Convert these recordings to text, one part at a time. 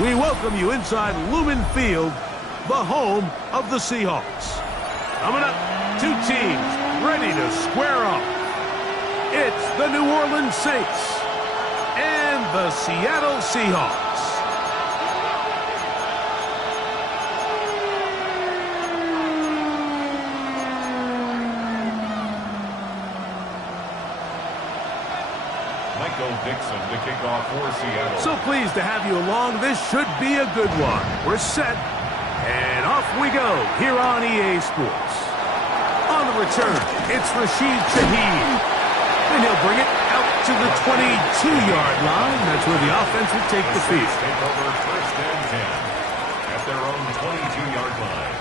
We welcome you inside Lumen Field, the home of the Seahawks. Coming up, two teams ready to square off. It's the New Orleans Saints and the Seattle Seahawks. Dixon to kick off for Seattle. So pleased to have you along. This should be a good one. We're set, and off we go here on EA Sports. On the return, it's Rashid Shaheed. And he'll bring it out to the 22-yard line. That's where the offense will take the field. Take over first and 10 at their own 22-yard line.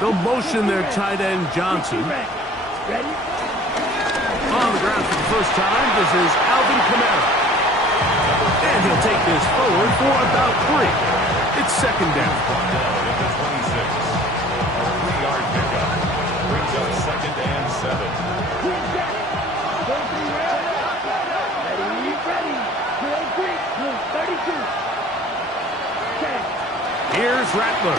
They'll motion their tight end, Johnson. On the ground for the first time, this is Alvin Kamara. And he'll take this forward for about 3. It's second down. Down at the 26. A 3-yard pickup. Brings up second and 7. Here's Rattler.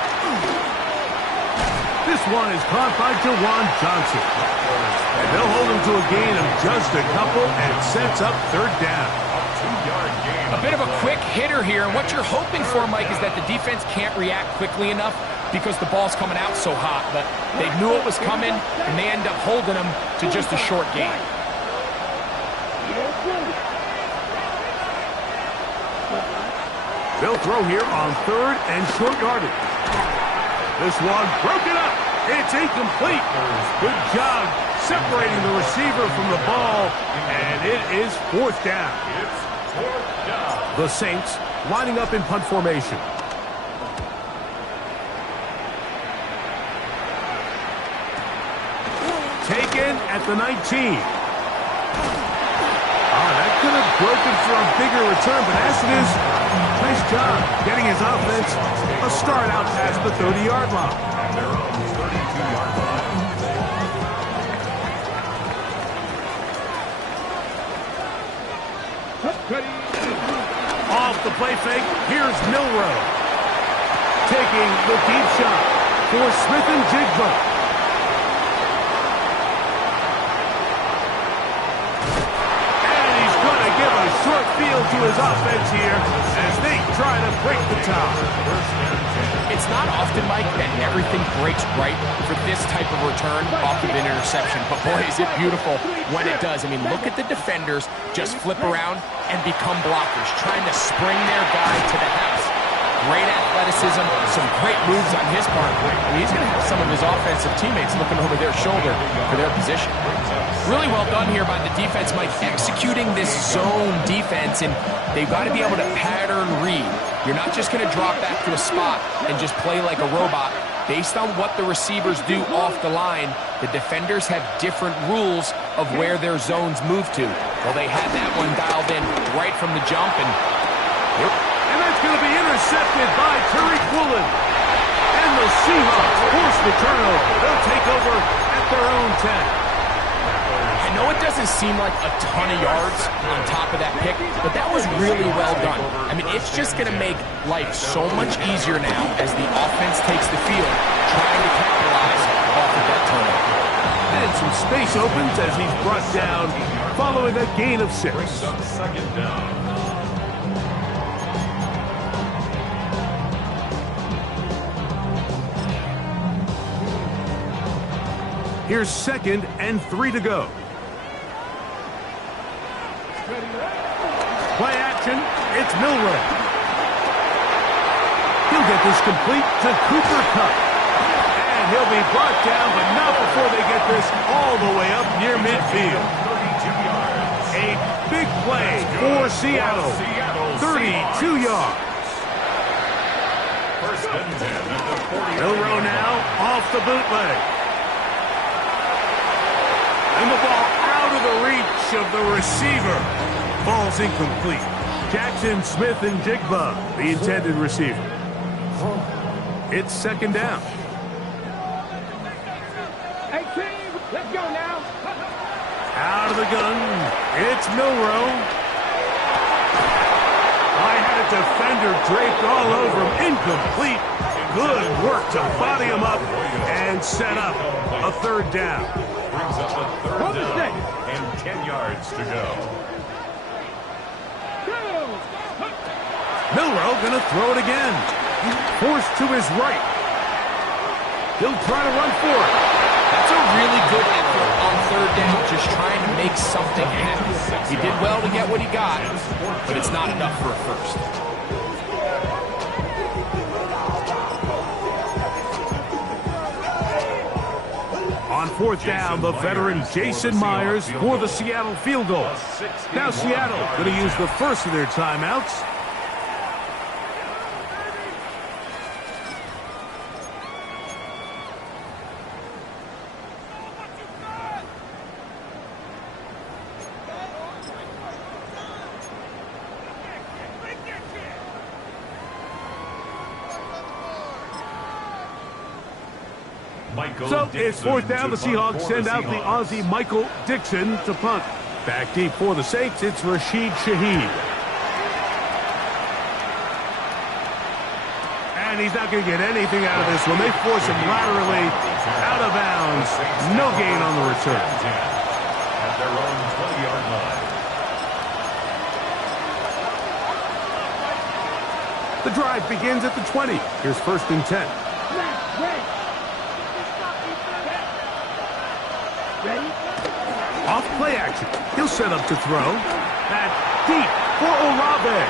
This one is caught by Jawan Johnson. And they'll hold him to a gain of just a couple, and it sets up third down. A 2-yard gain. A bit of a quick hitter here, and what you're hoping for, Mike, is that the defense can't react quickly enough because the ball's coming out so hot. But they knew it was coming, and they end up holding them to just a short gain. They'll throw here on third and short yardage. This one broken up. It's incomplete. Good job separating the receiver from the ball, and it is fourth down. It's fourth down. The Saints lining up in punt formation. Taken at the 19. That could have broken for a bigger return, but as it is, nice job getting his offense a start out past the 30-yard line. Their own 32-yard line. Off the play fake, here's Milroe. Taking the deep shot for Smith and Jigba. Short field to his offense here as they try to break the tie. It's not often, Mike, that everything breaks right for this type of return off of an interception. But, boy, is it beautiful when it does. I mean, look at the defenders just flip around and become blockers, trying to spring their guy to the house. Great athleticism, some great moves on his part. He's going to have some of his offensive teammates looking over their shoulder for their position. Really well done here by the defense, Mike, executing this zone defense, and they've got to be able to pattern read. You're not just going to drop back to a spot and just play like a robot. Based on what the receivers do off the line, the defenders have different rules of where their zones move to. Well, they had that one dialed in right from the jump, and that's going to be intercepted by Tariq Woolen. And the Seahawks force the turnover. They'll take over at their own 10. I know it doesn't seem like a ton of yards on top of that pick, but that was really well done. I mean, it's just going to make life so much easier now as the offense takes the field, trying to capitalize off of that turnover. And some space opens as he's brought down following a gain of 6. Second down. Here's second and 3 to go. Play action, it's Milroe. He'll get this complete to Cooper Kupp. And he'll be brought down, but not before they get this all the way up near midfield. 32 yards. A big play for Seattle. 32 yards. First and 10 at the 40. Milroe now off the bootleg. And the ball out of the reach of the receiver. Ball's incomplete. Jackson Smith and Jigba, the intended receiver. It's second down. Hey, team, let's go now. Out of the gun, it's Milroe. I had a defender draped all over him, incomplete. Good work to body him up and set up a third down. Brings up a third down and 10 yards to go. Milroe gonna throw it again. Forced to his right. He'll try to run for it. That's a really good effort on third down, just trying to make something happen. He did well to get what he got, but it's not enough for a first. On fourth down, the veteran Jason Myers for the Seattle field goal. Now Seattle going to use the first of their timeouts. So it's fourth down. The Seahawks send out the Aussie Michael Dixon to punt. Back deep for the Saints, it's Rashid Shaheed. And he's not going to get anything out of this one. They force him laterally out of bounds. No gain on the return. At their own 20-yard line. The drive begins at the 20. Here's first and 10. Off play action. He'll set up to throw. That deep for Olave.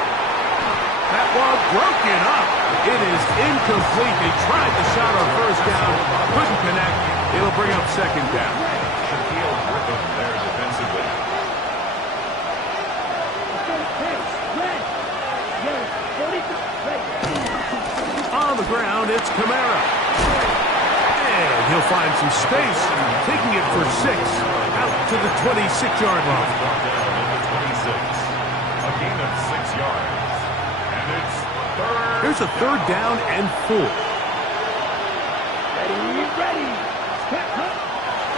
That ball broken up. It is incomplete. They tried the shot on first down. Couldn't connect. It'll bring up second down. Shaquille Griffin there defensively. On the ground, it's Kamara. And he'll find some space. Taking it for 6. Out to the 26-yard line. Brought down at the 26. A gain of 6 yards. And it's third. Here's a third down and 4. Ready.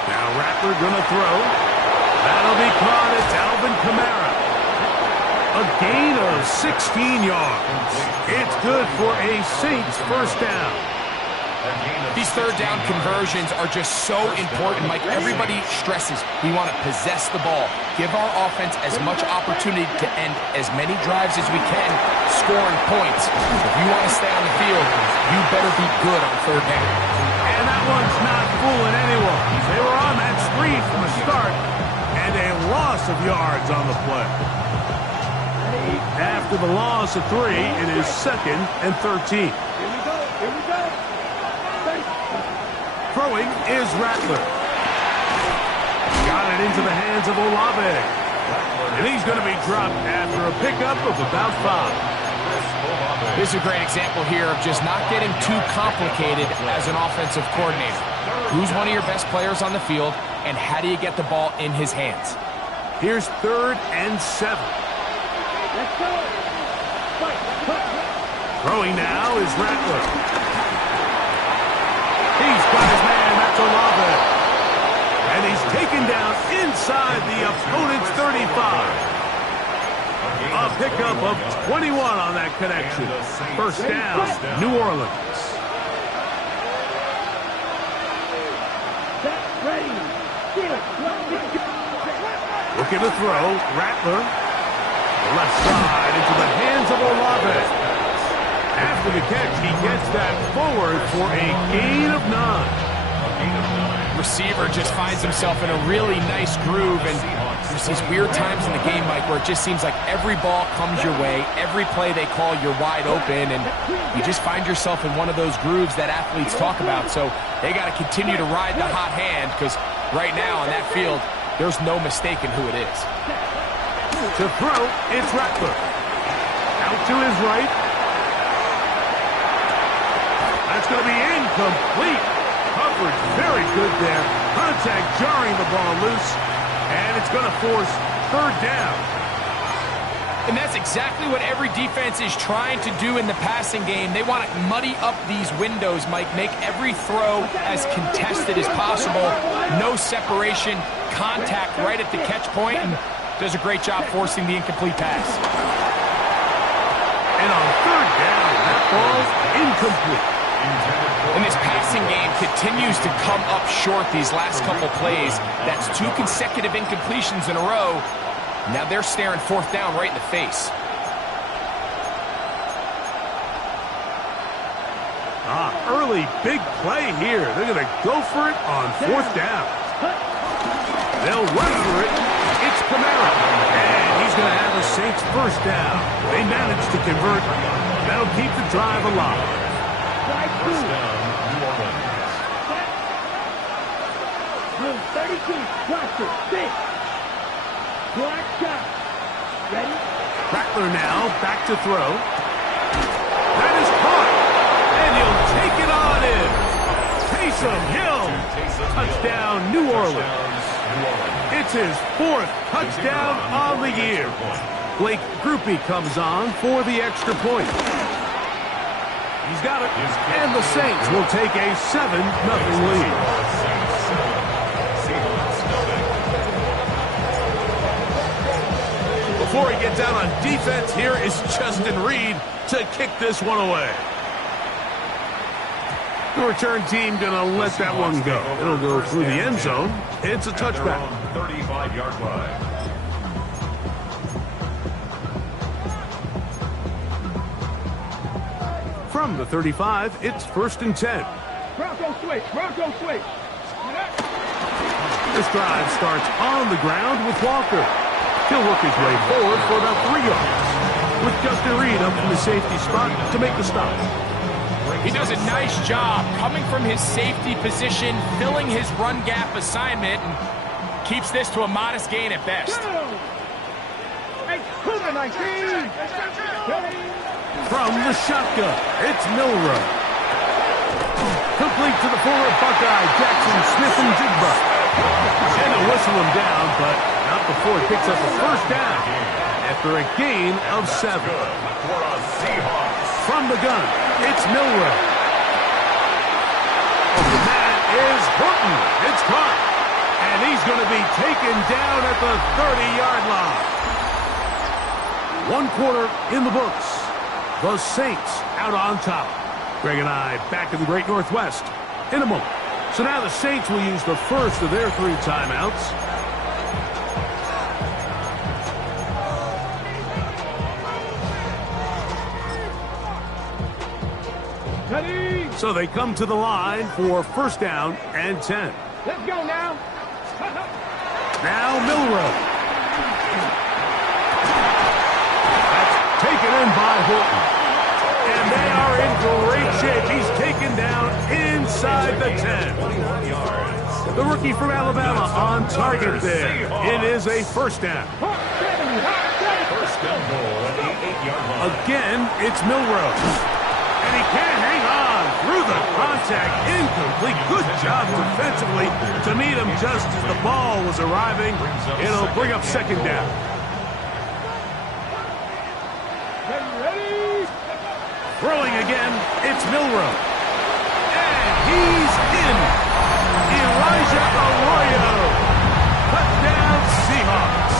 Now Rattler gonna throw. That'll be caught. It's Alvin Kamara. A gain of 16 yards. It's good for a Saints first down. These third down conversions are just so important, Mike. Everybody stresses we want to possess the ball, give our offense as much opportunity to end as many drives as we can, scoring points. If you want to stay on the field, you better be good on third down. And that one's not fooling anyone. They were on that screen from the start, and a loss of yards on the play. After the loss of 3, it is second and 13. Here we go. Throwing is Rattler. Got it into the hands of Olave. And he's going to be dropped after a pickup of about 5. This is a great example here of just not getting too complicated as an offensive coordinator. Who's one of your best players on the field, and how do you get the ball in his hands? Here's third and 7. Let's go. Throwing now is Rattler. He's got his man, that's Olave. And he's taken down inside the opponent's 35. A pickup of 21 on that connection. First down, New Orleans. Looking to throw, Rattler. The left side into the hands of Olave. After the catch, he gets that forward for a gain of 9. Receiver just finds himself in a really nice groove, and there's these weird times in the game, Mike, where it just seems like every ball comes your way, every play they call, you're wide open, and you just find yourself in one of those grooves that athletes talk about. So they got to continue to ride the hot hand, because right now on that field, there's no mistaking who it is. To throw, it's Rattler. Out to his right. That's going to be incomplete. Coverage very good there. Contact jarring the ball loose. And it's going to force third down. And that's exactly what every defense is trying to do in the passing game. They want to muddy up these windows, Mike, make every throw as contested as possible. No separation, contact right at the catch point, and does a great job forcing the incomplete pass. And on third down, that ball's incomplete. And this passing game continues to come up short these last couple plays. That's 2 consecutive incompletions in a row. Now they're staring fourth down right in the face. Early big play here. They're going to go for it on fourth down. They'll run for it. It's Kamara. And he's going to have the Saints first down. They managed to convert. That'll keep the drive alive. First down, New Orleans. 32. Watch it. 6. Black shot. Ready? Rattler now back to throw. That is caught. And he'll take it on in. Taysom Hill. Touchdown, New Orleans. It's his 4th touchdown on the year. Blake Groupie comes on for the extra point. He's got it. And the Saints will take a 7-0 lead. Before he gets out on defense, here is Justin Reed to kick this one away. The return team going to let that one go. It'll go through the end zone. It's a touchback. 35-yard line. From the 35, it's 1st and 10. Bronco switch. Bronco switch. This drive starts on the ground with Walker. He'll work his way forward for about 3 yards, with Justin Reed up from the safety spot to make the stop. He does a nice job coming from his safety position, filling his run gap assignment, and keeps this to a modest gain at best. From the shotgun, it's Milrow. Complete to the former Buckeye, Jackson Smith-Njigba. And they'll whistle him down, but not before he picks up a first down after a gain of 7. From the gun, it's Milrow. That is Horton. It's caught. And he's going to be taken down at the 30-yard line. 1 quarter in the books. The Saints out on top. Greg and I back in the Great Northwest in a moment. So now the Saints will use the first of their 3 timeouts. Ready? So they come to the line for first down and 10. Let's go now. Now Milrow. That's taken in by Horton. And they are in great shape. He's taken down inside the 10. The rookie from Alabama on target there. It is a first down. First down goal at the 8-yard line. Again, it's Milrow. And he can't hang on through the contact. Incomplete. Good job defensively to meet him just as the ball was arriving. It'll bring up second down. Throwing again, it's Milrow. And he's in. Elijah Arroyo. Touchdown, Seahawks.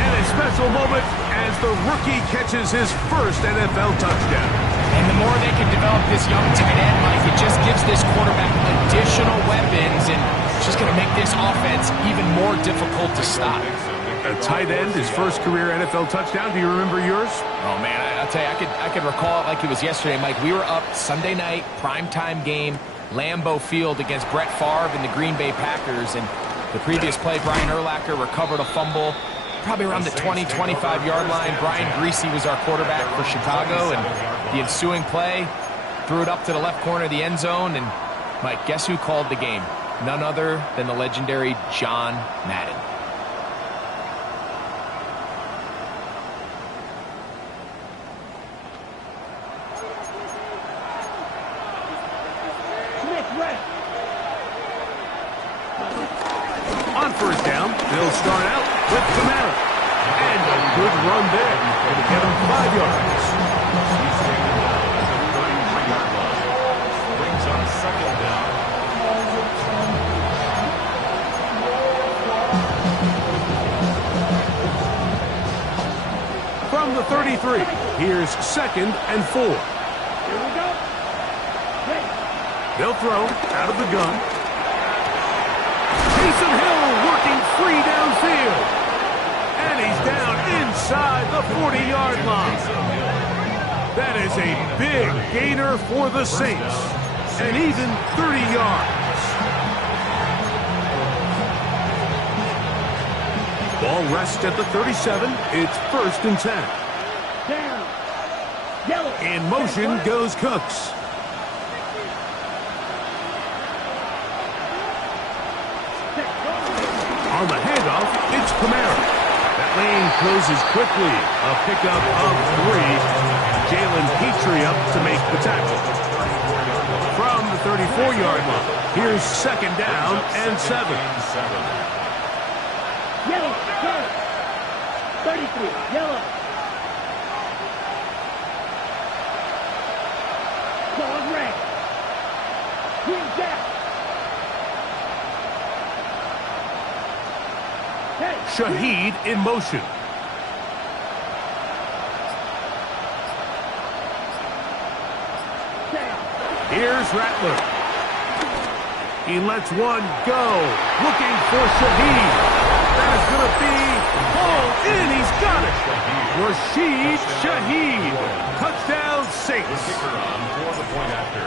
And a special moment as the rookie catches his first NFL touchdown. And the more they can develop this young tight end, Mike, it just gives this quarterback additional weapons, and it's just going to make this offense even more difficult to stop. A tight end, his first career NFL touchdown. Do you remember yours? Oh, man, I'll tell you, I could recall it like it was yesterday, Mike. We were up Sunday night, primetime game, Lambeau Field against Brett Favre and the Green Bay Packers. And the previous play, Brian Urlacher recovered a fumble probably around the 20, 25-yard line. Brian Greasy was our quarterback for Chicago. And the ensuing play, threw it up to the left corner of the end zone. And, Mike, guess who called the game? None other than the legendary John Madden. On first down, they'll start out with Kamara. Good run there. Going to get him 5 yards. He's taken down at the 33-yard line. Brings up second down. From the 33, here's 2nd and 4. Here we go. Ready. They'll throw out of the gun. Taysom Hill working free downfield. And he's down inside the 40-yard line. That is a big gainer for the Saints. And even 30 yards. Ball rests at the 37. It's 1st and 10. Down. Yellow. In motion goes Cooks. On the handoff, it's Kamara. That lane closes quickly. A pickup of 3. Jalen Petrie up to make the tackle. From the 34-yard line, here's 2nd down and 7. Yellow. Turn. 33. Yellow. Ball red. Green down. Hey. Shaheed in motion. Down. Here's Rattler. He lets one go. Looking for Shaheed. That is going to be hauled in. He's got it. Rashid Shaheed. Touchdown Saints. Kicker on for the point after.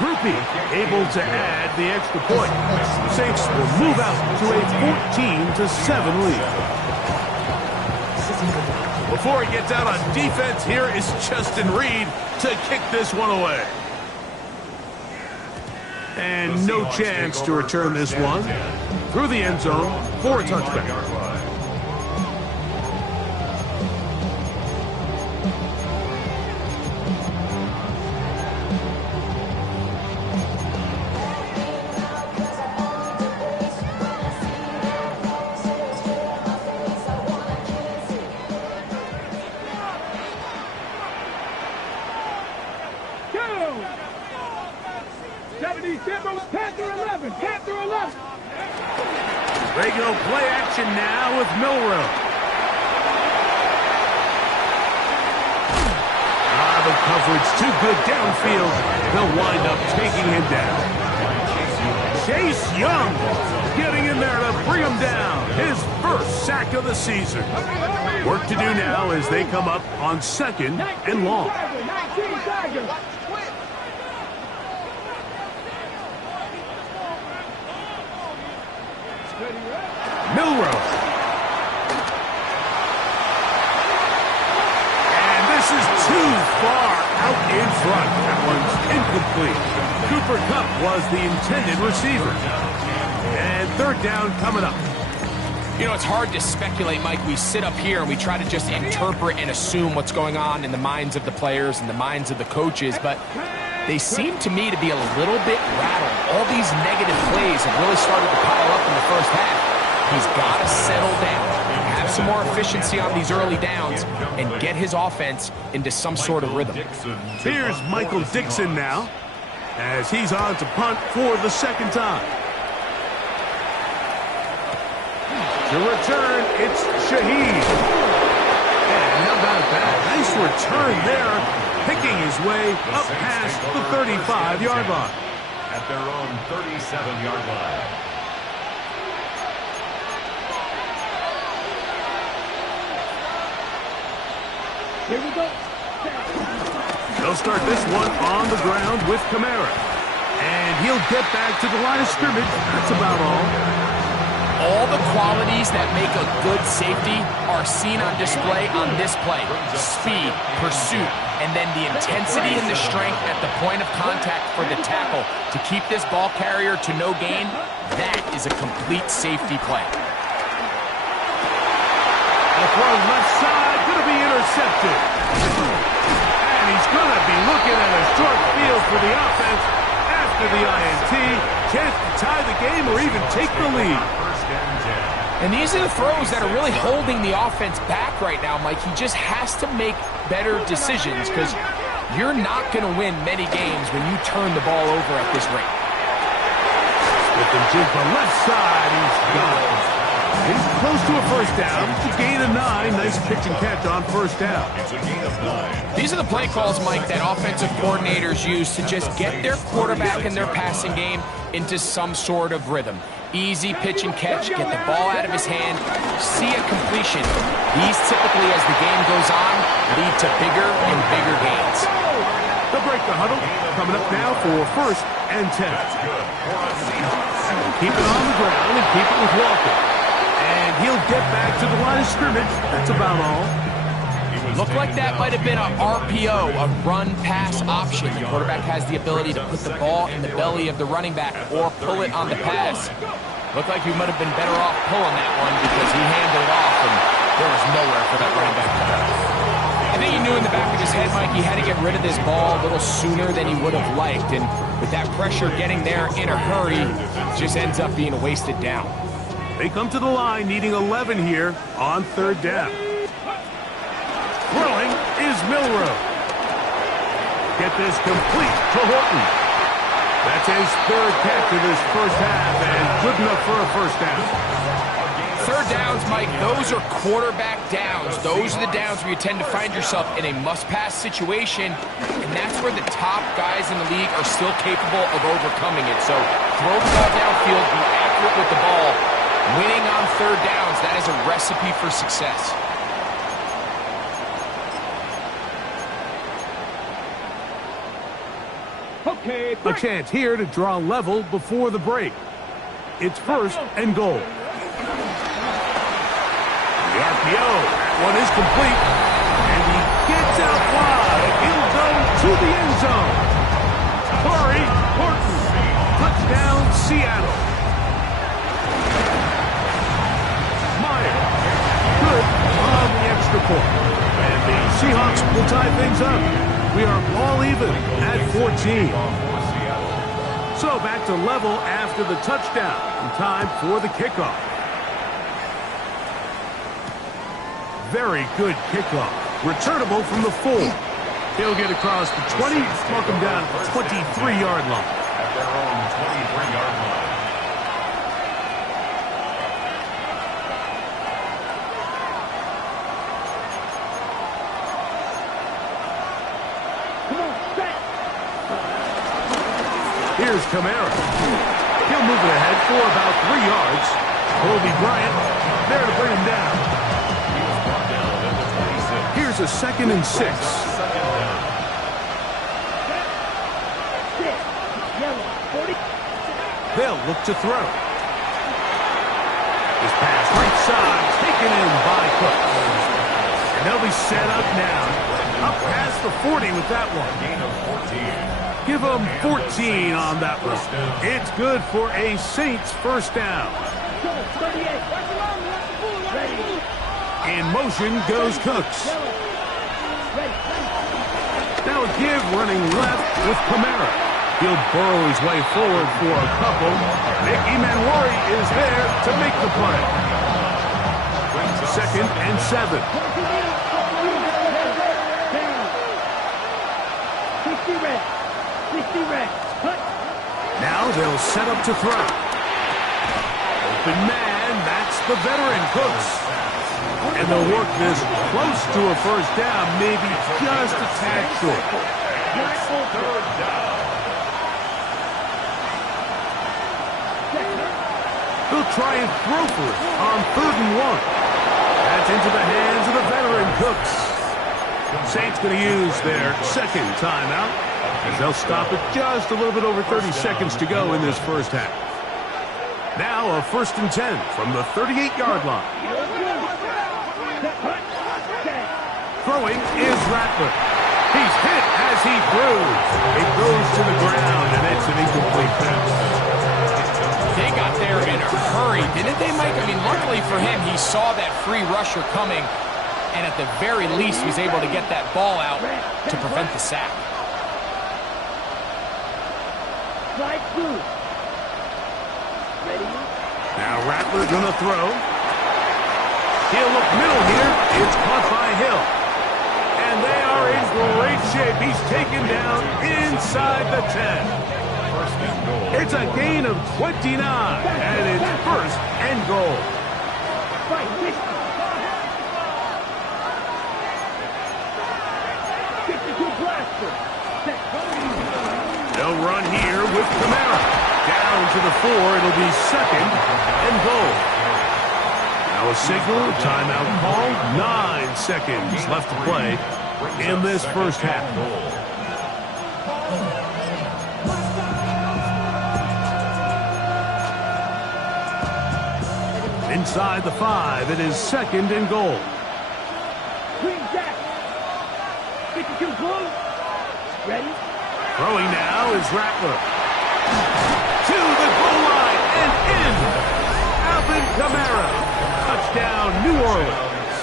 Groupie able to add the extra point. Saints will move out to a 14-7 lead. Before he gets out on defense, here is Justin Reed to kick this one away. And no chance to return this one. Through the end zone for a touchback. Panther 11. They go play action now with Milrow. The coverage too good downfield. They'll wind up taking him down. Chase Young getting in there to bring him down. His first sack of the season. Work to do now as they come up on 2nd and long. 19 Tigers. Milrow. And this is too far out in front. That one's incomplete. Cooper Kupp was the intended receiver. And 3rd down coming up. You know, it's hard to speculate, Mike. We sit up here and we try to just interpret and assume what's going on in the minds of the players and the minds of the coaches, but they seem to me to be a little bit rattled. All these negative plays have really started to pile up in the first half. He's got to settle down, have some more efficiency on these early downs, and get his offense into some sort of rhythm. Here's Michael Dixon now, as he's on to punt for the 2nd time. To return, it's Shaheed. And how about that? Nice return there, picking his way up past the 35-yard line. At their own 37-yard line. Here we go. They'll start this one on the ground with Kamara. And he'll get back to the line of scrimmage. That's about all. All the qualities that make a good safety are seen on display on this play. Speed, pursuit, and then the intensity and the strength at the point of contact for the tackle to keep this ball carrier to no gain. That is a complete safety play. The throw left side, going to be intercepted. And he's going to be looking at a short field for the offense after the INT. Chance to tie the game or even take the lead. 1st and 10. And these are the throws that are really holding the offense back right now, Mike. He just has to make better decisions because you're not going to win many games when you turn the ball over at this rate. With the jig the left side, he's got it. He's close to a first down. It's a gain of 9. Nice pitch and catch on first down. It's a gain of 9. These are the play calls, Mike, that offensive coordinators use to just get their quarterback and their passing game into some sort of rhythm. Easy pitch and catch, get the ball out of his hand, see a completion. These typically, as the game goes on, lead to bigger and bigger gains. They'll break the huddle. Coming up now for first and 10. That's good for a Seahawks. Keep it on the ground and keep it with Walker. And he'll get back to the line of scrimmage. That's about all. Looked like that might have been an RPO, a run-pass option. The quarterback has the ability to put the ball in the belly of the running back or pull it on the pass. Looked like he might have been better off pulling that one because he handed it off and there was nowhere for that running back to go. I think he knew in the back of his head, Mike, he had to get rid of this ball a little sooner than he would have liked. And with that pressure getting there in a hurry, it just ends up being a wasted down. They come to the line needing 11 here on third down. Throwing is Milroe. Get this complete to Horton. That's his third catch of this first half and good enough for a first down. Third downs, Mike, those are quarterback downs. Those are the downs where you tend to find yourself in a must-pass situation, and that's where the top guys in the league are still capable of overcoming it. So throw the ball downfield, be accurate with the ball. Winning on third downs, that is a recipe for success. Okay, A chance here to draw level before the break. It's first and goal. The RPO, that one is complete. And he gets out wide. He'll go to the end zone. Corey Horton, touchdown Seattle. Meyer, good on the extra point. And the Seahawks will tie things up. We are all even at 14. So back to level after the touchdown. And time for the kickoff. Very good kickoff. Returnable from the 4. He'll get across the 20, mark him down at the 23-yard line. At their own 23-yard line. Here's Kamara. He'll move it ahead for about 3 yards. Kobe Bryant there to bring him down. He was brought down at the 26. Here's a 2nd and 6. Second down. They'll look to throw. This pass right side taken in by Cook. And they'll be set up now. Up past the 40 with that one. Gain of 14. Give them 14 on that one. It's good for a Saints first down. In motion goes Cooks. Now a give running left with Kamara. He'll burrow his way forward for a couple. Nicky Manwari is there to make the play. 2nd and 7. 60 red. 60 red. Now they'll set up to throw. Open man, that's the veteran Cooks. And they'll work this close to a first down, maybe just a tad short. Third down. They'll try and throw for it on 3rd and 1. That's into the hands of the veteran Cooks. Saints going to use their 2nd timeout as they'll stop it just a little bit over 30 seconds to go in this first half. Now a 1st and 10 from the 38-yard line. Throwing is Rattler. He's hit as he throws. It goes to the ground, and it's an incomplete pass. They got there in a hurry, didn't they, Mike? I mean, luckily for him, he saw that free rusher coming, and at the very least was able to get that ball out to prevent the sack. Slide 2. Ready? Now Rattler going to throw. He'll look middle here. It's caught by Hill. And they are in great shape. He's taken down inside the 10. First and goal. It's a gain of 29, and it's first and goal. Right, 52 blaster. They'll run here with Kamara. Down to the 4. It'll be second and goal. Now a signal, timeout call. 9 seconds left to play in this first half. Inside the 5, it is second and goal. Green jack. 52 blue. Ready? Throwing now is Rattler. To the goal line and in. Alvin Kamara. Touchdown, New Orleans.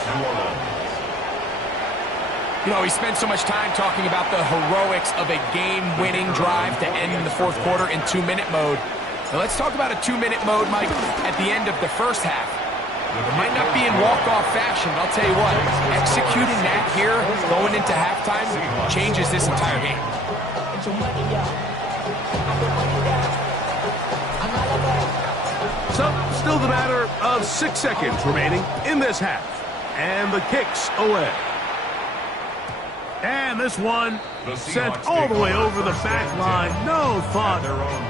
You know, he spent so much time talking about the heroics of a game-winning drive to end in the fourth quarter in 2-minute mode. Now let's talk about a 2-minute mode, Mike, at the end of the first half. It might not be in walk-off fashion, but I'll tell you what, executing that here, going into halftime, changes this entire game. So, still the matter of 6 seconds remaining in this half. And the kick's away. And this one sent all the way over the back line. No thought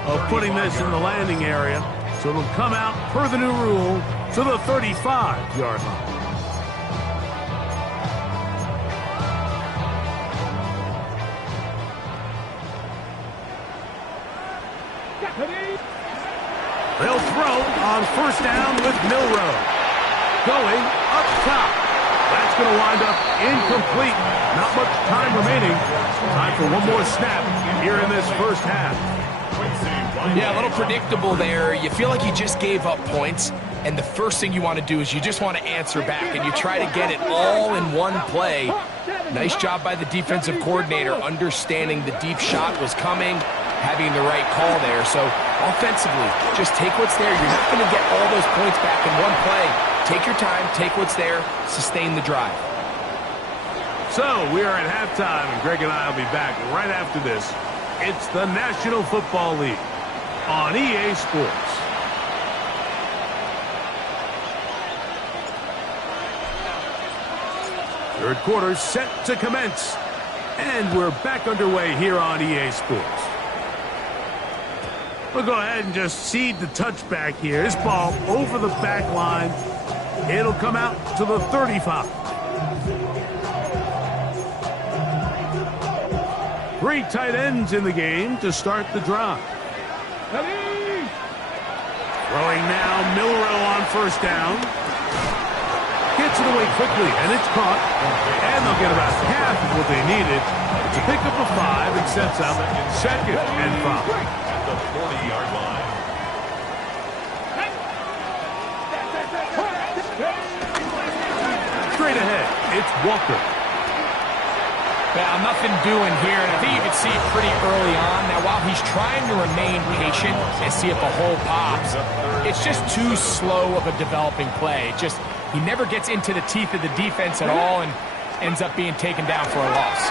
of putting this in the landing area. So it'll come out, per the new rule, to the 35-yard line. They'll throw on first down with Milroe. Going up top. That's going to wind up incomplete. Not much time remaining. Time for one more snap here in this first half. Yeah, a little predictable there. You feel like you just gave up points, and the first thing you want to do is you just want to answer back, and you try to get it all in one play. Nice job by the defensive coordinator, understanding the deep shot was coming, having the right call there. So offensively, just take what's there. You're not going to get all those points back in one play. Take your time, take what's there, sustain the drive. So we are at halftime, and Greg and I will be back right after this. It's the National Football League on EA Sports. Third quarter set to commence, and we're back underway here on EA Sports. We'll go ahead and just cede the touchback here. This ball over the back line. It'll come out to the 35. 3 tight ends in the game to start the drive. Throwing now, Milroe on first down. Gets it away quickly, and it's caught. And they'll get about half of what they needed to pick up a 5 and sets up second and 5. At the 40-yard line. Straight ahead, it's Walker. Well, nothing doing here, and I think you can see it pretty early on. Now, while he's trying to remain patient and see if a hole pops, it's just too slow of a developing play. He never gets into the teeth of the defense at all and ends up being taken down for a loss.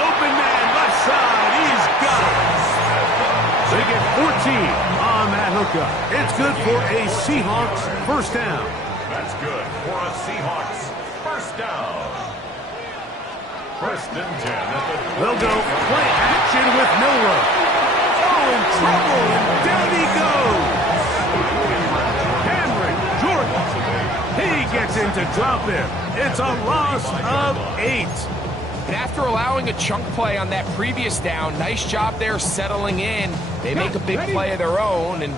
Open man, left side, he's got it. They get 14 on that hookup. It's good for a Seahawks first down. That's good for a Seahawks first down. First and 10 at the 40. They'll go play action with Milroe. Oh, in trouble, and down he goes. Cameron Jordan. He gets in to drop him. It's a loss of 8. And after allowing a chunk play on that previous down, nice job there settling in. They make a big play of their own, and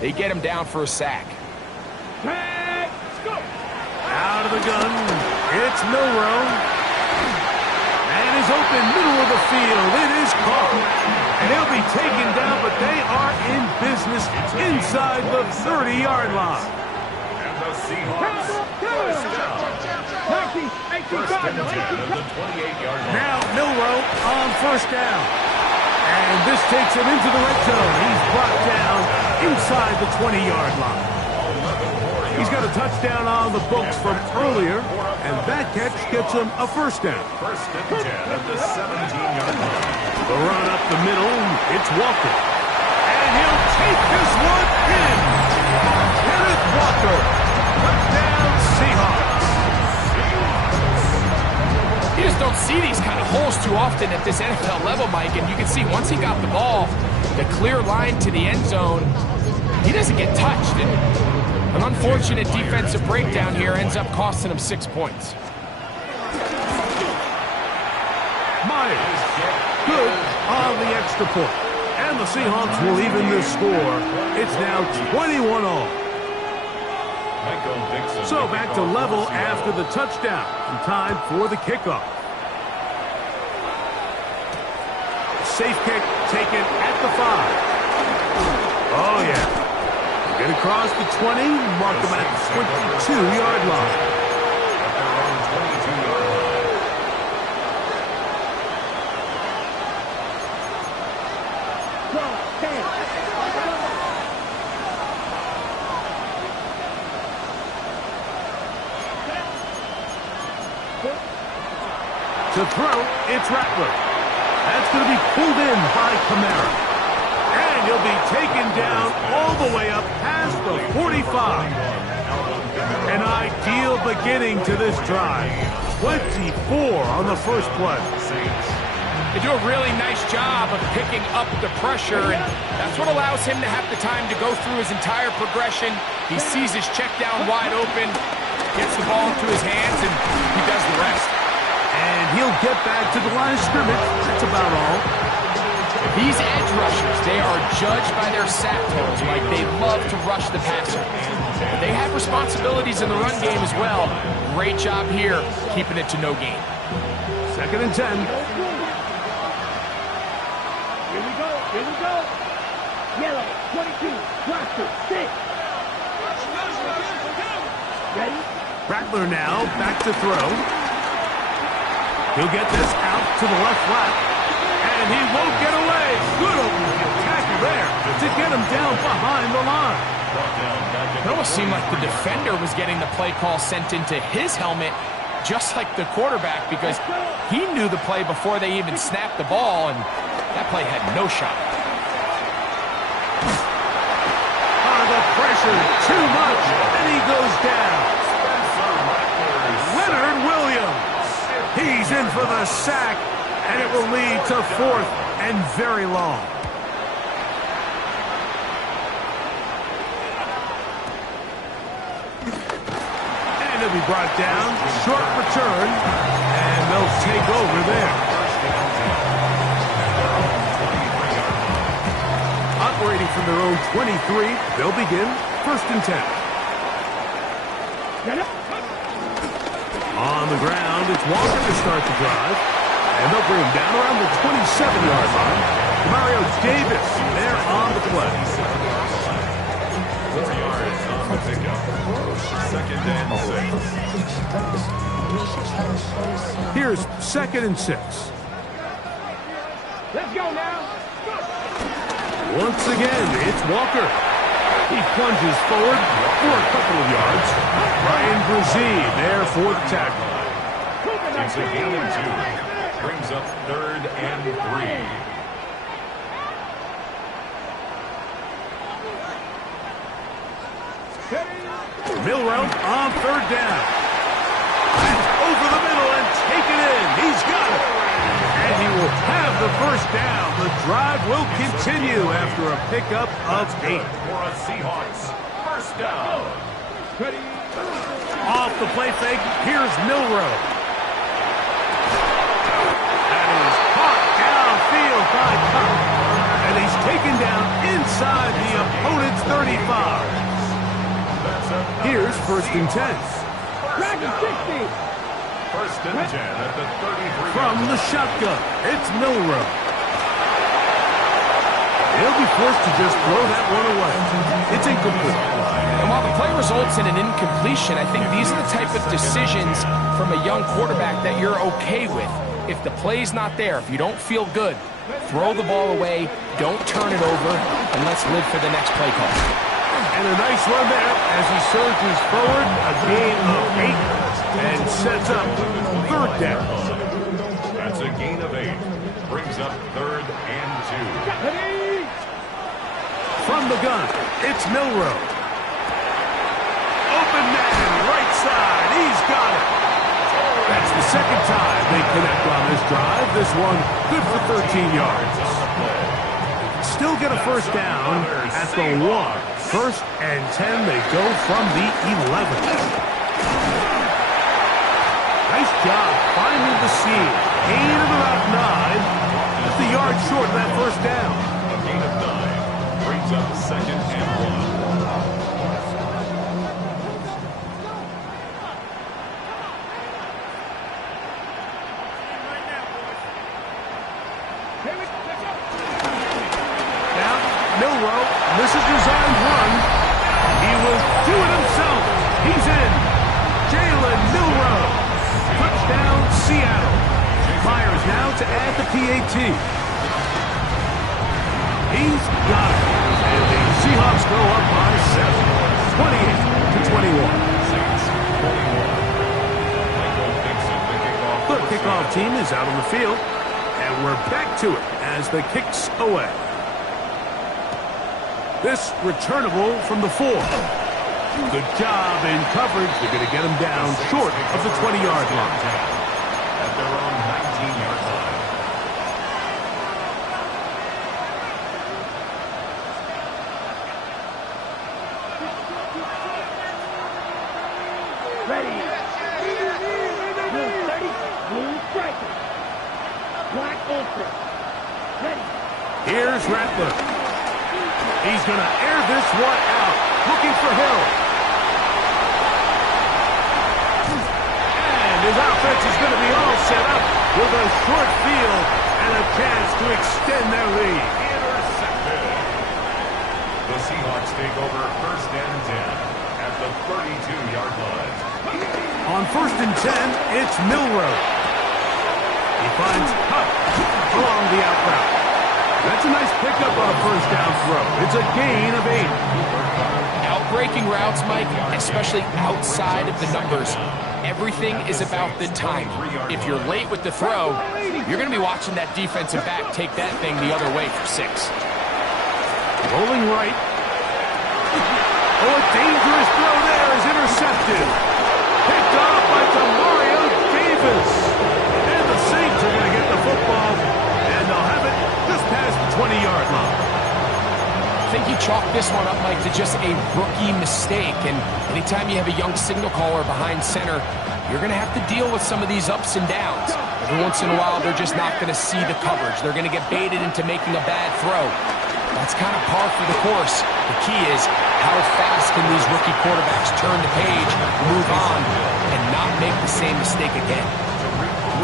they get him down for a sack. Out of the gun, it's Milroe. And is open, middle of the field. It is caught. And they'll be taken down, but they are in business inside the 30-yard line. And the Seahawks first down. First and 10 at the 28-yard line. Now Milroe on first down. And this takes him into the red zone. He's brought down inside the 20-yard line. 11 more He's got a touchdown on the books from earlier, and that catch gets him a first down. First and 10 at the 17-yard line. The run up the middle, it's Walker. And he'll take this one in. Kenneth Walker. Touchdown, Seahawks. You just don't see these kind of holes too often at this NFL level, Mike, and you can see once he got the ball, the clear line to the end zone, he doesn't get touched. And an unfortunate defensive breakdown here ends up costing him 6 points. Myers, good on the extra point. And the Seahawks will even this score. It's now 21-all. So back to level after the touchdown. And time for the kickoff. Safe kick taken at the 5. Oh, yeah. Get across the 20, mark them at the 22-yard line. To throw, it's Rattler. That's going to be pulled in by Kamara. And he'll be taken down all the way up past the 45. An ideal beginning to this drive. 24 on the first play. They do a really nice job of picking up the pressure, and that's what allows him to have the time to go through his entire progression. He sees his check down wide open, gets the ball into his hands, and he does the rest. And he'll get back to the line of scrimmage. That's about all. These edge rushers, they are judged by their sack totals, Mike. They love to rush the passer. They have responsibilities in the run game as well. Great job here, keeping it to no gain. Second and 10. Here we go. Here we go. Yellow, 22, roster, 6. Ready? Rattler now, back to throw. He'll get this out to the left flat. And he won't get away. Good open tackle there to get him down behind the line. It almost seemed like the defender was getting the play call sent into his helmet, just like the quarterback, because he knew the play before they even snapped the ball, and that play had no shot. The pressure, too much, and he goes down. Leonard Williams. He's in for the sack, and it will lead to 4th and very long. And he'll be brought down. Short return, and they'll take over there. Operating from their own 23, they'll begin 1st and 10. On the ground, it's Walker to start the drive. And they'll bring him down around the 27-yard line. Mario Davis there on the play. 4 yards on the pickup. 2nd and 6. Here's 2nd and 6. Let's go now. Once again, it's Walker. He plunges forward for a couple of yards. Ryan Brzee there for the tackle. It's a gain of 2. Brings up 3rd and 3. Milrow on 3rd down. That's over the middle and taken in. He's got it. And he will have the first down. The drive will continue after a pickup of 8. For a Seahawks first down. Off the play fake, here's Milrow. That is caught downfield by Cup. And he's taken down inside the opponent's 35. Here's 1st and 10. Dragon 60. 1st and 10 at the 33. From the shotgun, it's Milrow. He'll be forced to just throw that one away. It's incomplete. And while the play results in an incompletion, I think these are the type of decisions from a young quarterback that you're okay with. If the play's not there, if you don't feel good, throw the ball away, don't turn it over, and let's live for the next play call. And a nice run there as he surges forward, a gain of 8, and sets up third down. That's a gain of 8. Brings up 3rd and 2. From the gun, it's Milroe. Open man, right side, he's got it. That's the second time they connect on this drive. This one good for 13 yards. Still get a first down at the 1. 1st and 10, they go from the 11. Nice job finding the seam. Gain of about 9. Just a yard short of that first down. A gain of 9 brings up 2nd and 1. Milroe misses designed run. He will do it himself. He's in. Jalen Milroe. Touchdown, Seattle. Myers now to add the PAT. He's got it. And the Seahawks go up by 7. 28-21. The kickoff team is out on the field. And we're back to it as the kick's away. This returnable from the 4. Good job in coverage. They're going to get him down short of the 20-yard line. At their own 19-yard line. Ready. Blue 30, blue striker. Black ultra. Ready. Here's Rattler. He's going to air this one out. Looking for Hill. And his offense is going to be all set up with a short field and a chance to extend their lead. Intercepted. The Seahawks take over 1st and 10 at the 32-yard line. On 1st and 10, it's Milroe. He finds Huff along the out route. That's a nice pickup on a first down throw. It's a gain of 8. Outbreaking routes, Mike, especially outside of the numbers, everything is about the timing. If you're late with the throw, you're going to be watching that defensive back take that thing the other way for 6. Rolling right. Oh, a dangerous throw there is intercepted. Picked off by Demario Davis. And the Saints are going to get the football, and they'll have it just past the 20-yard line. I think you chalk this one up, Mike, to just a rookie mistake. And anytime you have a young signal caller behind center, you're going to have to deal with some of these ups and downs. Every once in a while, they're just not going to see the coverage. They're going to get baited into making a bad throw. That's kind of par for the course. The key is how fast can these rookie quarterbacks turn the page, move on, and not make the same mistake again.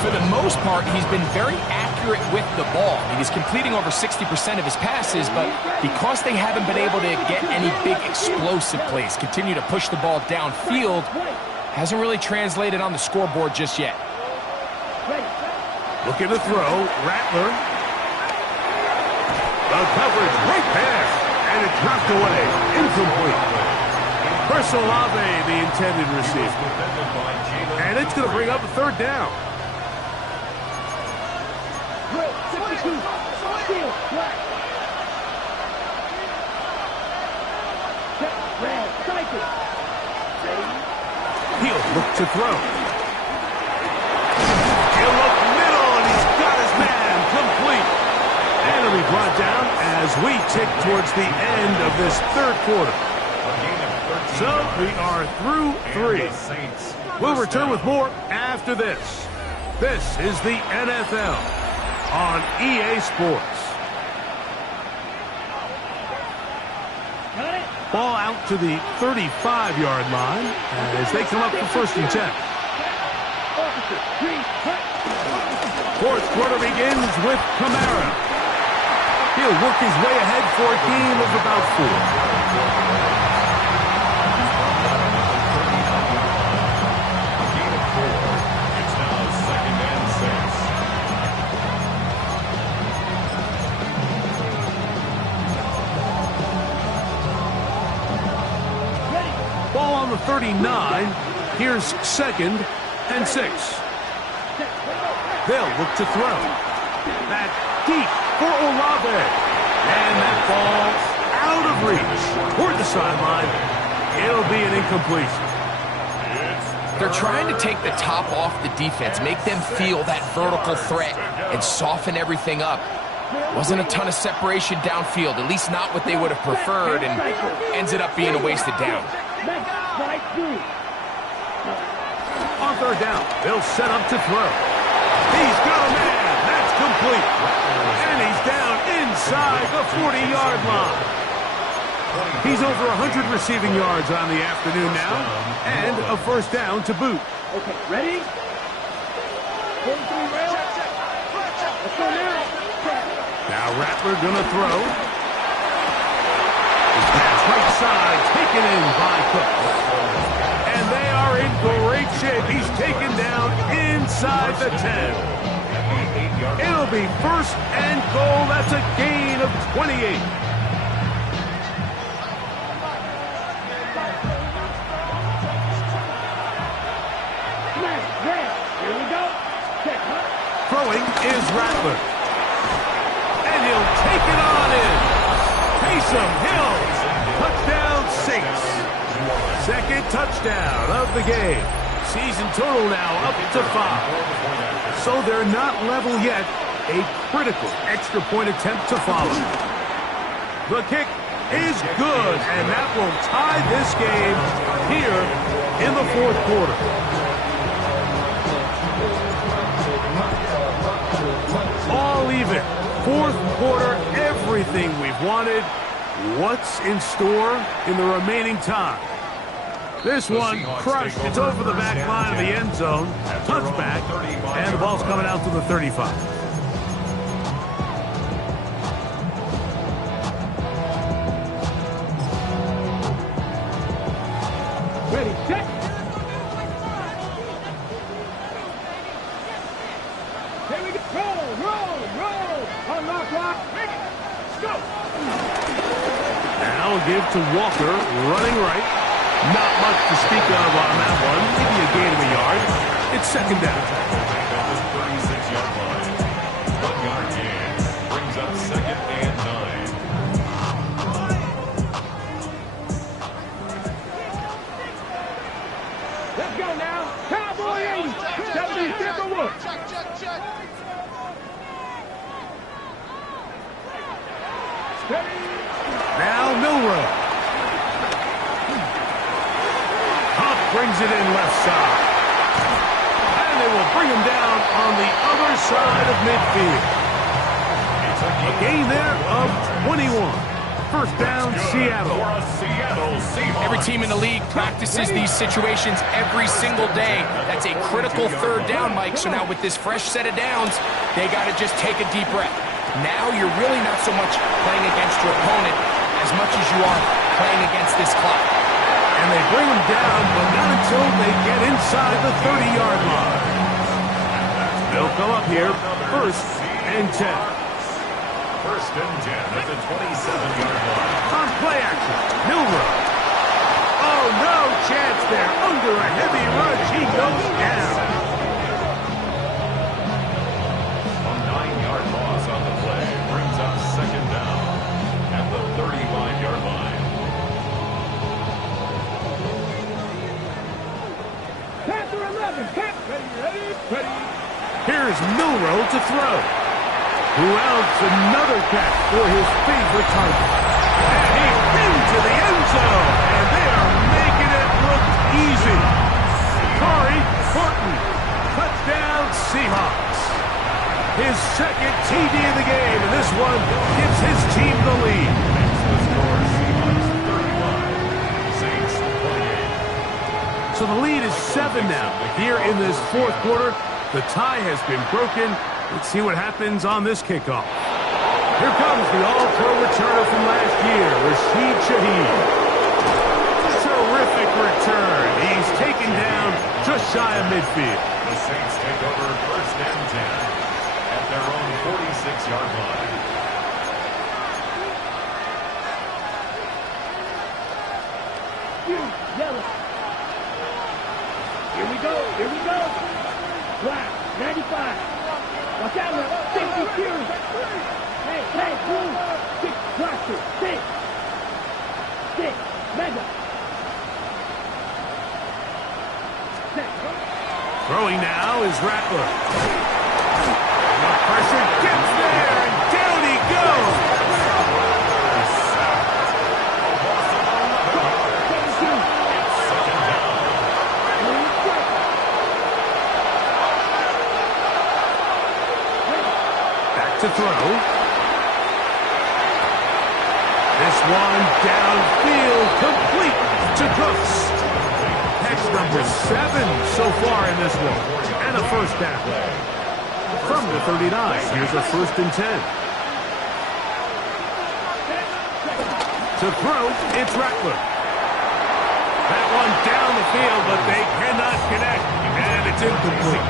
For the most part, he's been very accurate with the ball. I mean, he's completing over 60% of his passes, but because they haven't been able to get any big explosive plays, continue to push the ball downfield, hasn't really translated on the scoreboard just yet. Look at the throw. Rattler. The coverage right there. And it's knocked away. Incomplete. Chris Olave, the intended receiver. And it's going to bring up a third down. He'll look to throw. He'll look middle, and he's got his man complete. And it'll be brought down as we tick towards the end of this third quarter. So we are through 3. We'll return with more after this. This is the NFL on EA Sports. Ball out to the 35-yard line as they come up for 1st and 10. Fourth quarter begins with Kamara. He'll work his way ahead for a gain of about 4. 39. Here's 2nd and 6. They'll look to throw. Back deep for Olave. And that ball out of reach. Toward the sideline. It'll be an incompletion. They're trying to take the top off the defense, make them feel that vertical threat, and soften everything up. Wasn't a ton of separation downfield, at least not what they would have preferred, and ends it up being a wasted down. On 3rd down, they'll set up to throw. He's got a man. That's complete. And he's down inside the 40-yard line. He's over 100 receiving yards on the afternoon now, and a 1st down to boot. Okay, ready? 43 rail. Let's go now. Now Rattler gonna throw. His pass right side, taken in by Cook. And they are in great shape. He's taken down inside the 10. It'll be 1st and goal. That's a gain of 28. Here we go. Throwing is Rattler. And he'll take it on in. Taysom Hill. Touchdown Saints. 2nd touchdown of the game. Season total now up to 5. So they're not level yet. A critical extra point attempt to follow. The kick is good, and that will tie this game here in the 4th quarter. All even. 4th quarter, everything we've wanted. What's in store in the remaining time? This one crushed. It's over the back line of the end zone. Touchback. And the ball's coming out to the 35. Ready, set. Here we go. Roll. Unlock block. Let's go. Now give to Walker, running right. Not much to speak of on that one. Maybe a gain of a yard. It's 2nd down. That was 36-yard line. 1-yard gain. Brings up 2nd and 9. Let's go now. Cowboy 80. 70 different wood. Check. Steady. Now Milrow. Huff brings it in left side. And they will bring him down on the other side of midfield. A gain there of 21. 1st down, Seattle. Every team in the league practices these situations every single day. That's a critical 3rd down, Mike. So now with this fresh set of downs, they got to just take a deep breath. Now you're really not so much playing against your opponent as much as you are playing against this clock. And they bring him down, but not until they get inside the 30-yard line. They'll come up here, 1st and 10. 1st and 10 at the 27-yard line. On play action, Milrow. Oh, no chance there. Under a heavy rush, he goes down. A 9-yard loss on the play brings up 2nd down at the 35-yard line. Panther 11. Ready. Here's Milrow to throw. Who else? Another catch for his favorite target. And he's into the end zone. And they are making it look easy. Corey Horton. Touchdown Seahawks. His 2nd TD of the game. And this one gives his team the lead. Makes the score Seahawks 31. Saints 28. So the lead is 7 now. Here in this 4th quarter, the tie has been broken. Let's see what happens on this kickoff. Here comes the all-pro returner from last year, Rashid Shaheed. Terrific return. He's taken down just shy of midfield. The Saints take over 1st and 10 at their own 46-yard line. You, yellow. Here we go. Black, 95. Watch out, left. 60 Fury. Hey, blue. 6, Blaster. 6. 6, Mega. 6. Throwing now is Rattler. The pressure gets there, and down he goes. Back to throw. This one downfield, complete to Cooks. Catch number 7 so far in this one, and a first down. From the 39, here's a 1st and 10. To throw, it's Rattler. That one down the field, but they cannot connect, and it's incomplete.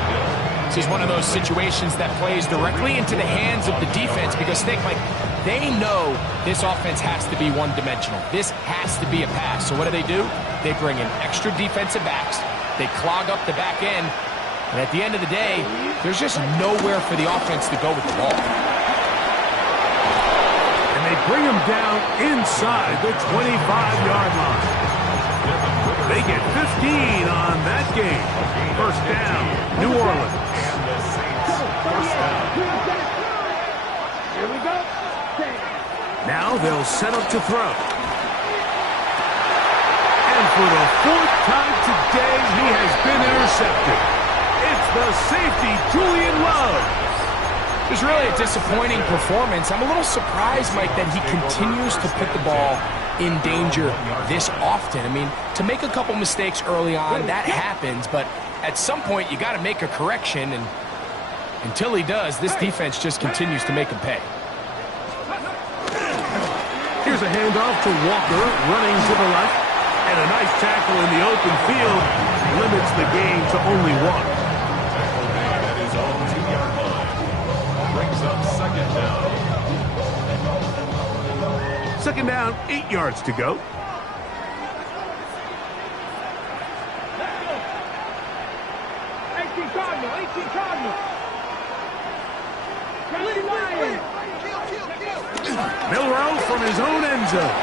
This is one of those situations that plays directly into the hands of the defense because think, like, they know this offense has to be one-dimensional. This has to be a pass. So what do? They bring in extra defensive backs. They clog up the back end. And at the end of the day, there's just nowhere for the offense to go with the ball. And they bring him down inside the 25-yard line. They get 15 on that game. First down, New Orleans. Here we go. Now they'll set up to throw. And for the 4th time today, he has been intercepted. It's the safety, Julian Love. It was really a disappointing performance. I'm a little surprised, Mike, that he continues to put the ball in danger this often. I mean, to make a couple mistakes early on, that happens, but at some point you got to make a correction, and until he does, this defense just continues to make him pay. Here's a handoff to Walker, running to the left, and a nice tackle in the open field limits the game to only 1. That is on the 2-yard line. Brings up 2nd down. 2nd down, 8 yards to go. 18 Cardinal. Johnny Ryan. Milrow from his own end zone.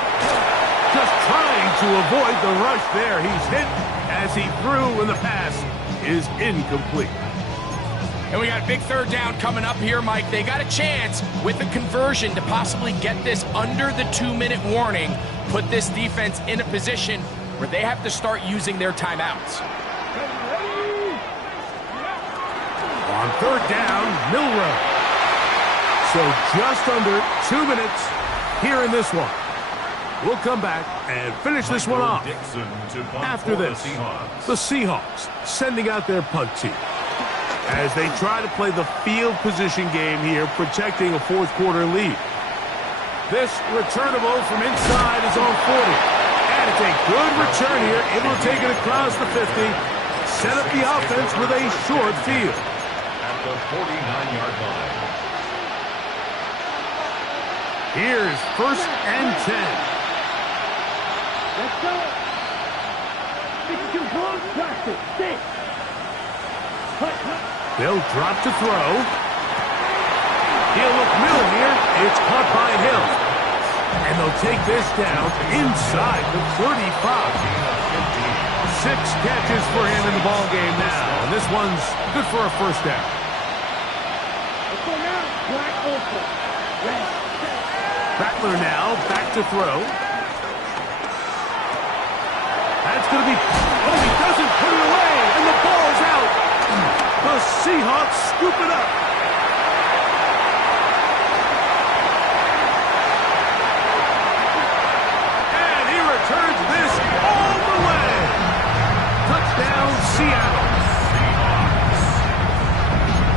Just trying to avoid the rush there. He's hit as he threw, and the pass is incomplete. And we got a big 3rd down coming up here, Mike. They got a chance with a conversion to possibly get this under the 2-minute warning, put this defense in a position where they have to start using their timeouts. On 3rd down, Milrow. So just under 2 minutes here in this one. We'll come back and finish this one off. After this, the Seahawks sending out their punt team as they try to play the field position game here, protecting a 4th quarter lead. This returnable from inside is on 40. And it's a good return here, able to take it across the 50, set up the offense with a short field. At the 49-yard line. Here's 1st and 10. Let's go. 62 Bulls, Blaster. 6. They'll drop to throw. He'll look middle here. It's caught by Hill. And they'll take this down inside the 35. 6 catches for him in the ball game now. And this one's good for a 1st down. Let's go now. Black Ultra. Red. Rattler now back to throw. That's going to be... Oh, he doesn't put it away, and the ball's out. The Seahawks scoop it up. And he returns this all the way. Touchdown, Seattle.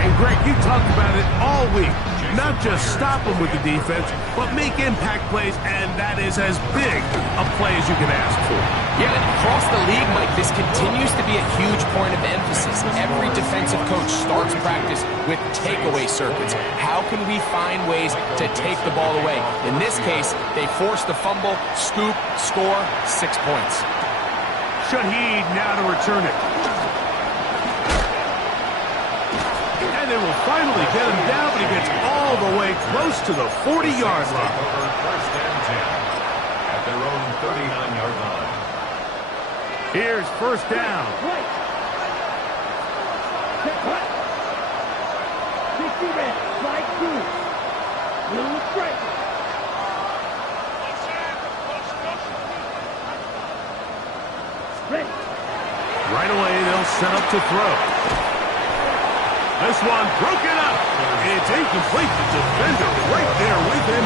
And Greg, you talked about it all week. Not just stop them with the defense, but make impact plays, and that is as big a play as you can ask for. Yeah, and across the league, Mike, this continues to be a huge point of emphasis. Every defensive coach starts practice with takeaway circuits. How can we find ways to take the ball away? In this case, they forced the fumble, scoop, score, 6 points. Shaheed now to return it. And they will finally get him down, but he gets all the way close to the 40-yard line. Over first and 10 at their own 39-yard line. Here's first down. Right. Check what? 60 red. Slide through. Little strike. Ready. Right away, they'll set up to throw. This one broken up. It's incomplete. The defender right there with him.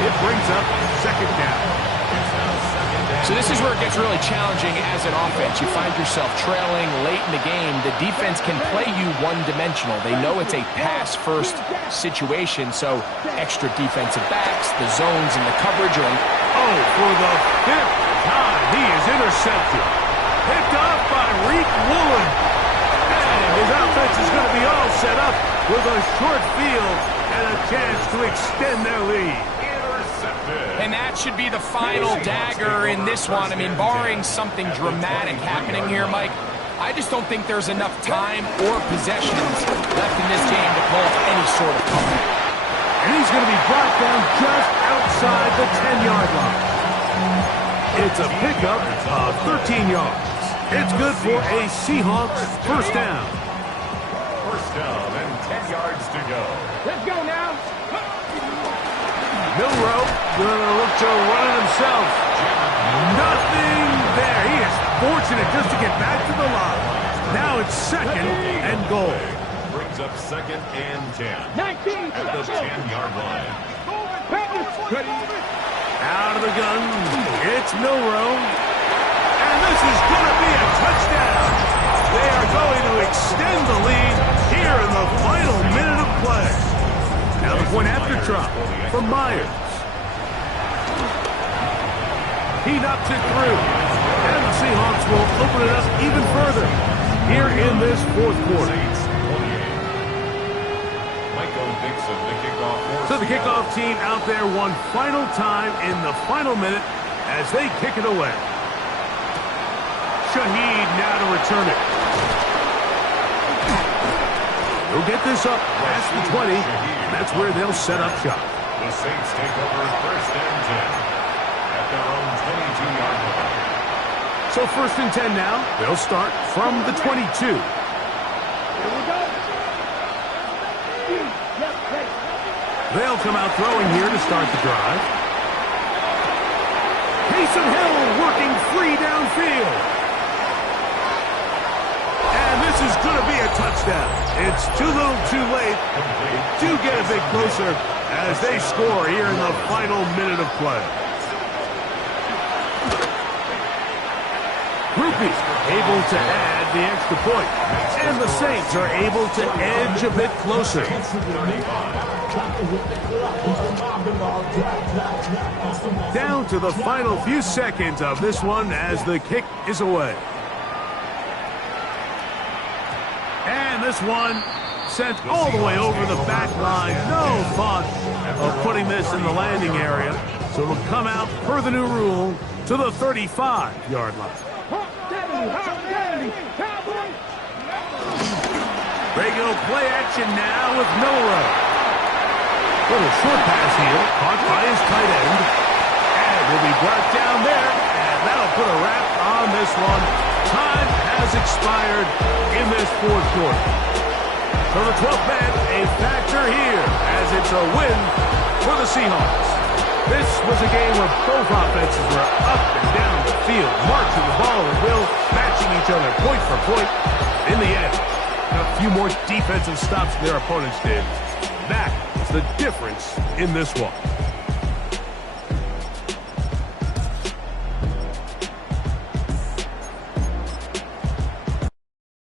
It brings up second down. So this is where it gets really challenging as an offense. You find yourself trailing late in the game. The defense can play you one-dimensional. They know it's a pass-first situation, so extra defensive backs, the zones, and the coverage are... Oh, for the fifth time, he is intercepted. Picked off by Reek Woolen. And his offense is going to be all set up with a short field and a chance to extend their lead. And that should be the final dagger in this one. I mean, barring something dramatic happening here, Mike, I just don't think there's enough time or possessions left in this game to pull off any sort of cover. And he's going to be brought down just outside the 10-yard line. It's a pickup of 13 yards. It's good for a Seahawks first down. First down and 10 yards to go. Let's go now. Milrow gonna look to run it himself. Nothing there. He is fortunate just to get back to the line. Now it's second and goal. Brings up second and 10 19. at the 10-yard line. Out of the gun. It's Milrow. And this is going to be a touchdown. They are going to extend the lead here in the final minute of play. Now the point after drop from Myers. He knocks it through. And the Seahawks will open it up even further here in this fourth quarter. So the kickoff team out there one final time in the final minute as they kick it away. Shaheed now to return it. They'll get this up past the 20, and that's where they'll set up shop. The Saints take over first and 10 at their own 22-yard line. So first and 10 now. They'll start from the 22. Here we go. Yep, ready. They'll come out throwing here to start the drive. Taysom Hill working free downfield. And this is going to be a touchdown. It's too little too late. They do get a bit closer as they score here in the final minute of play. Groupie able to add the extra point. And the Saints are able to edge a bit closer. Down to the final few seconds of this one as the kick is away. And this one sent all the way over the back line. No thought of putting this in the landing area. So it'll come out per the new rule to the 35-yard line. Regular play action now with Milrow. Little short pass here, caught by his tight end. And will be brought down there, and that'll put a wrap on this one. Time has expired in this fourth quarter. So the 12th man, a factor here, as it's a win for the Seahawks. This was a game where both offenses were up and down the field, marching the ball at will, matching each other point for point. In the end, a few more defensive stops than their opponents did. That is the difference in this one.